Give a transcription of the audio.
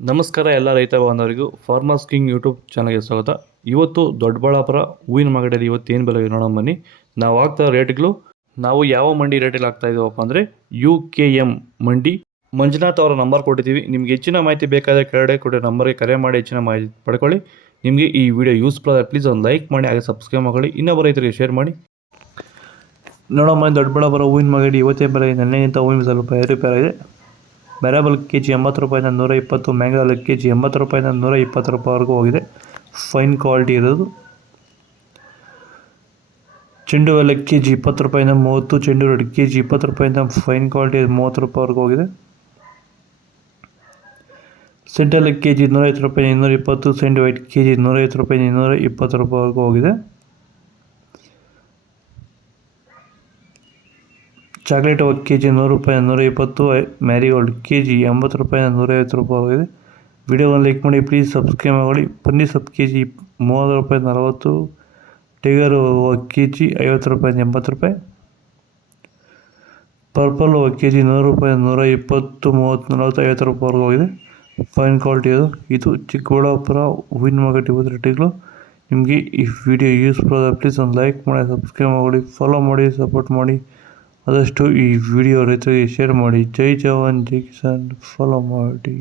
ನಮಸ್ಕಾರ ಎಲ್ಲ ರೈತ ಬಾಂಧವರಿಗೂ ಫಾರ್ಮರ್ಸ್ ಕಿಂಗ್ ಯೂಟ್ಯೂಬ್ ಚಾನಲ್ಗೆ ಸ್ವಾಗತ. ಇವತ್ತು ದೊಡ್ಡಬಳ್ಳಾಪುರ ಹೂವಿನ ಮಾರ್ಕೆಟಲ್ಲಿ ಇವತ್ತು ಏನು ಬೆಲೆ ನೋಡೋಣ ಬನ್ನಿ. ನಾವು ಆಗ್ತಾ ರೇಟ್ಗಳು ನಾವು ಯಾವ ಮಂಡಿ ರೇಟಲ್ಲಿ ಆಗ್ತಾ ಇದ್ದೀವಪ್ಪ ಅಂದರೆ UKM ಮಂಡಿ. ಮಂಜುನಾಥ್ ಅವರ ನಂಬರ್ ಕೊಟ್ಟಿದ್ದೀವಿ. ನಿಮ್ಗೆ ಹೆಚ್ಚಿನ ಮಾಹಿತಿ ಬೇಕಾದರೆ ಕೆಳಗಡೆ ಕೊಟ್ಟೆ ನಂಬರ್ಗೆ ಕರೆ ಮಾಡಿ ಹೆಚ್ಚಿನ ಮಾಹಿತಿ ಪಡ್ಕೊಳ್ಳಿ. ನಿಮಗೆ ಈ ವಿಡಿಯೋ ಯೂಸ್ಫುಲ್ ಆದರೆ ಪ್ಲೀಸ್ ಒಂದು ಲೈಕ್ ಮಾಡಿ, ಹಾಗೆ ಸಬ್ಸ್ಕ್ರೈಬ್ ಮಾಡಿ, ಇನ್ನೊಬ್ಬ ರೈತರಿಗೆ ಶೇರ್ ಮಾಡಿ. ನೋಡಮ್ಮ, ದೊಡ್ಡಬಳ್ಳಾಪುರ ಹೂವಿನ ಮಾರ್ಕೆಟ್ ಇವತ್ತೇ ಬೆಲೆ ನೆನ್ನೆಗಿಂತ ಹೂವಿನ ಸ್ವಲ್ಪ ಏರುಪೇರಾಗಿದೆ. ಬ್ಯಾರಬಲ್ ಕೆಜಿ 80 ರೂಪಾಯಿಂದ 120, ಮ್ಯಾಂಗಲ್ ಕೆಜಿ 80 ರೂಪಾಯಿಂದ 120 ರೂಪಾಯಿವರೆಗೂ ಹೋಗಿದೆ. ಫೈನ್ ಕ್ವಾಲಿಟಿ ಇರೋದು. ಚೆಂಡು ಹೂವೆಲ್ಲ ಕೆಜಿ 20 ರೂಪಾಯಿಂದ 30, ಚೆಂಡು ರೆಡ್ ಕೆಜಿ 20 ರೂಪಾಯಿಂದ ಫೈನ್ ಕ್ವಾಲಿಟಿ 30 ರೂಪಾಯಿವರೆಗೂ ಹೋಗಿದೆ. ಸೆಂಟಲ್ ಕೆಜಿ 150 ರೂಪಾಯಿ 220, ಸೆಂಡ್ ವೈಟ್ ಕೆಜಿ 150 ರೂಪಾಯಿ 220 ರೂಪಾಯಿವರೆಗೂ ಹೋಗಿದೆ. ಚಾಕ್ಲೇಟ್ ಕೆಜಿ 100 ರೂಪಾಯಿ 120, ಮ್ಯಾರಿಗೋಲ್ಡ್ ಕೆಜಿ 80 ರೂಪಾಯಿ 150 ರೂಪಾಯಿ ಹೋಗಿದೆ. ವಿಡಿಯೋವನ್ನು ಲೈಕ್ ಮಾಡಿ, ಪ್ಲೀಸ್ ಸಬ್ಸ್ಕ್ರೈಬ್ ಮಾಡಿ. ಪನ್ನೀರ್ ಸೊಪ್ಪು ಕೆಜಿ 30 ರೂಪಾಯಿ 40, ಟೈಗರ್ ಕೆಜಿ 50 ರೂಪಾಯಿ 80 ರೂಪಾಯಿ, ಪರ್ಪಲ್ ಕೆಜಿ 100 ರೂಪಾಯಿ 120, 30, 40, 50 ರೂಪಾಯಿವರೆಗೂ ಹೋಗಿದೆ. ಫೈನ್ ಕ್ವಾಲಿಟಿ ಇದು ಚಿಕ್ಕಬಳ್ಳಾಪುರ ಹೂವಿನ ಮಾರ್ಕೆಟ್ ಇವತ್ತು ರೇಟ್ಗಳು. ನಿಮಗೆ ಈ ವಿಡಿಯೋ ಯೂಸ್ಫುಲ್ ಆದರೆ ಪ್ಲೀಸ್ ಒಂದು ಲೈಕ್ ಮಾಡಿ, ಸಬ್ಸ್ಕ್ರೈಬ್ ಮಾಡಿ, ಫಾಲೋ ಮಾಡಿ, ಸಪೋರ್ಟ್ ಮಾಡಿ. ಆದಷ್ಟು ಈ ವಿಡಿಯೋ ರೈತರಿಗೆ ಶೇರ್ ಮಾಡಿ. ಜೈ ಜವಾನ್ ಜೈ ಕಿಸಾನ್ ಫಾಲೋ ಮಾಡಿ.